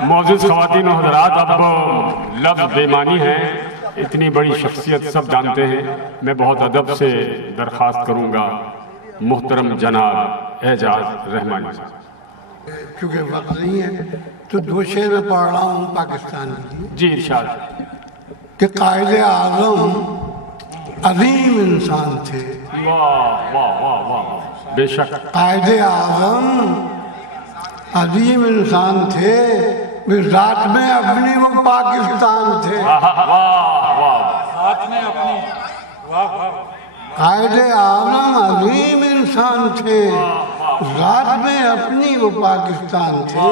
معزز خواتین و حضرات، اب لفظ بیمانی ہے، اتنی بڑی شخصیت سب جانتے ہیں، میں بہت ادب سے درخواست کروں گا محترم جناب اعجاز رحمانی صاحب۔ کیونکہ وقت نہیں ہے تو دو شعر میں پڑھ رہا ہوں پاکستان کی، جی ارشاد۔ کہ قائد اعظم عظیم انسان تھے۔ واہ واہ واہ واہ، بے شک قائد اعظم عظیم انسان تھے، ذات میں اپنی وہ پاکستان تھے۔ قائد اعظم عظیم انسان تھے، ذات میں اپنی وہ پاکستان تھے۔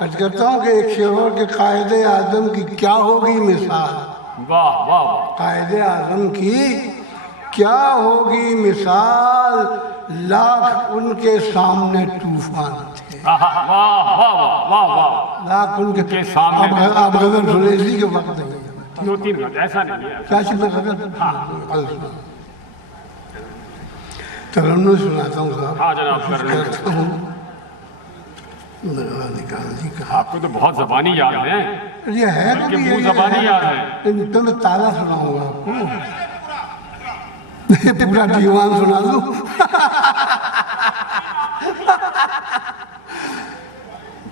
عرض کرتا ہوں کہ ایک شعر اور کہ قائد اعظم کی کیا ہوگی مثال، واہ واہ، قائد اعظم کی کیا ہوگی مثال، لاکھ ان کے سامنے طوفان تھے۔ واہ واہ واہ واہ، لاکھ ان کے سامنے۔ اب غزل سنے، اسی کے وقت نہیں ہے، دو تین منٹ، ایسا نہیں ہے۔ کیا چیز میں غزل ترنم سناتا ہوں صاحب۔ ہاں جناب، کرتا ہوں نکال جی کہا آپ کو تو بہت زبانی یاد ہے، یہ ہے تو کہ بھی منہ زبانی یاد ہے۔ تو میں تالا سناؤں گا آپ کو، پورا دیوان سنا دوں۔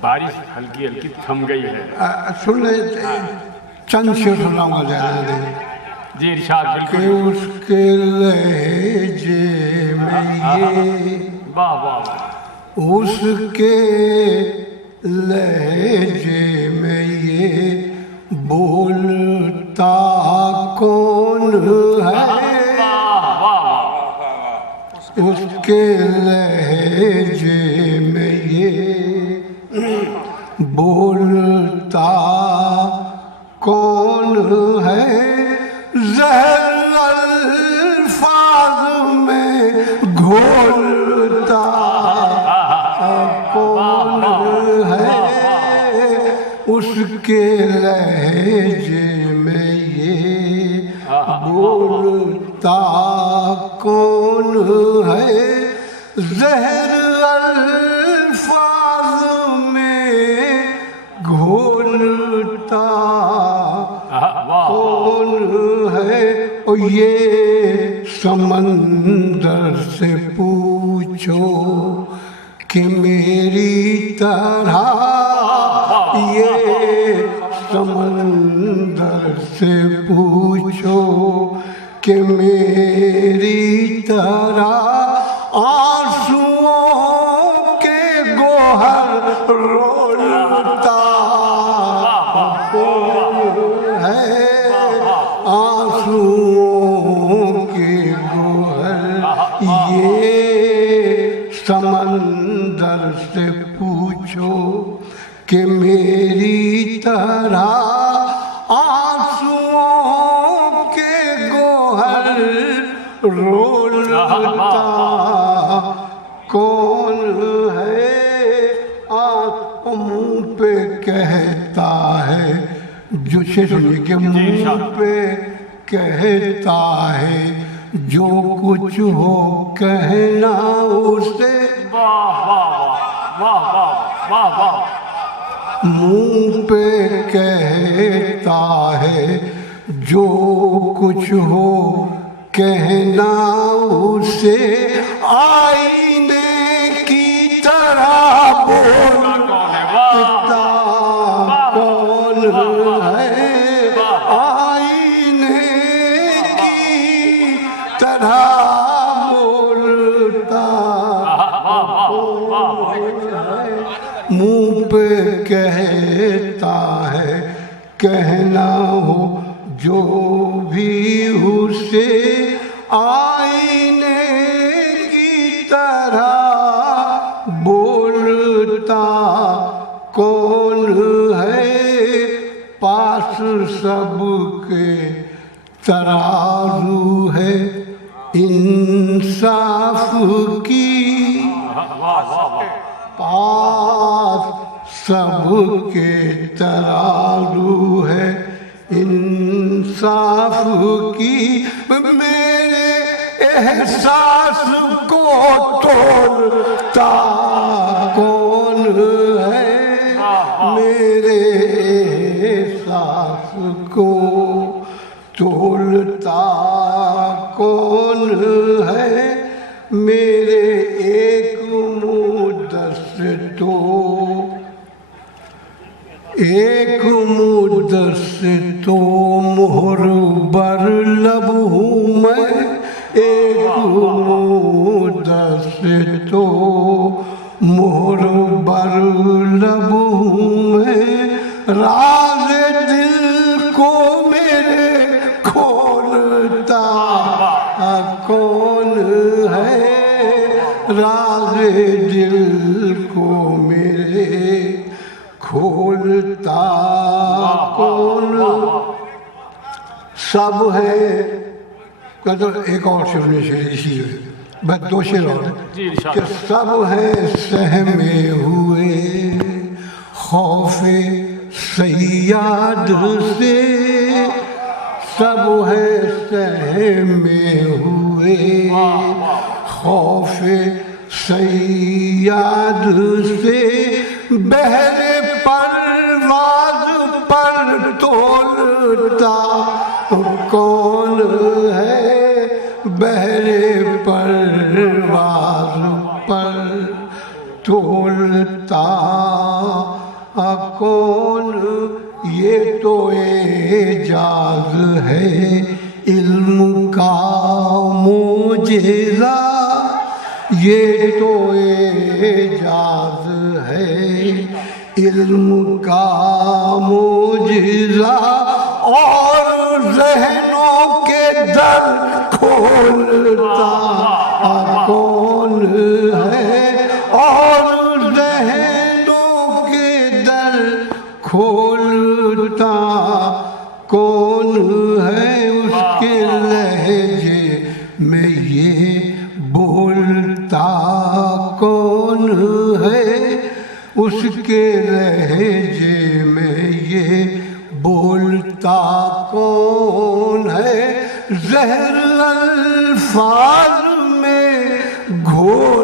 بارش ہلکی ہلکی تھم گئی ہے۔ سن لے، چند شعر سناؤں گا زیادہ نہیں۔ جی ارشاد، کہ بالکل۔ اس کے لہجے میں یہ، واہ واہ واہ، اس کے لہجے میں یہ بولتا کون ہے، اس کے لہجے میں یہ بولتا کون ہے، زہر الفاظ میں گھولتا کون ہے، اس کے لہجے میں یہ بولتا کون ہے، زہر الفاظ میں گھولتا کون ہے، اور یہ سمندر سے پوچھو کہ میری طرح، یہ سمندر سے پوچھو کہ میری طرح آنسوؤں کے گوہر رولتا کون ہے، آنسوؤں کے گوہر، یہ سمندر سے پوچھو کہ میری طرح آنسوؤں کے گوہر رولتا کون ہے، منہ پہ کہتا ہے جو سنیے کہ منہ پہ کہتا ہے جو کچھ ہو کہنا اسے، منہ پہ کہتا ہے جو کچھ ہو کہنا اسے، آئینے کی طرح بولتا کون ہے، آئینے کی طرح بولتا کون ہے، منہ پہ کہتا ہے کہنا ہو جو بھی اسے، آئینے کی طرح بولتا کون ہے، پاس سب کے ترازو ہے انصاف کی، پاس سب کے ترازو ہے انصاف کی، میرے احساس کو توڑتا کون ہے، میرے احساس کو تولتا کون ہے، میرے ایک مدس تو ایک مدس تو مہر بر لب ہوں میں، ایک مدس تو مہر بر لب ہوں میں، راز دل کو میرے کھولتا کون ہے، راز دل کو میرے کھولتا کون، سب ہے ایک اور شعر اسی بس دو شعر اور کہ سب ہے سہمے ہوئے خوف صیاد سے، سب ہے سہمے ہوئے خوف صیاد سے، بہر پرواز پر تولتا کون ہے، بہر پرواز پر تولتا کون، یہ تو اعجاز ہے علم کا معجزہ، یہ تو اعجاز ہے علم کا معجزہ، اور ذہنوں کے در کھولتا کون ہے، اور ذہنوں کے در کھولتا کون ہے، اس کے لہجے میں یہ بولتا کون ہے، اس کے لہجے میں یہ بولتا کون ہے، زہر الفاظ میں گھول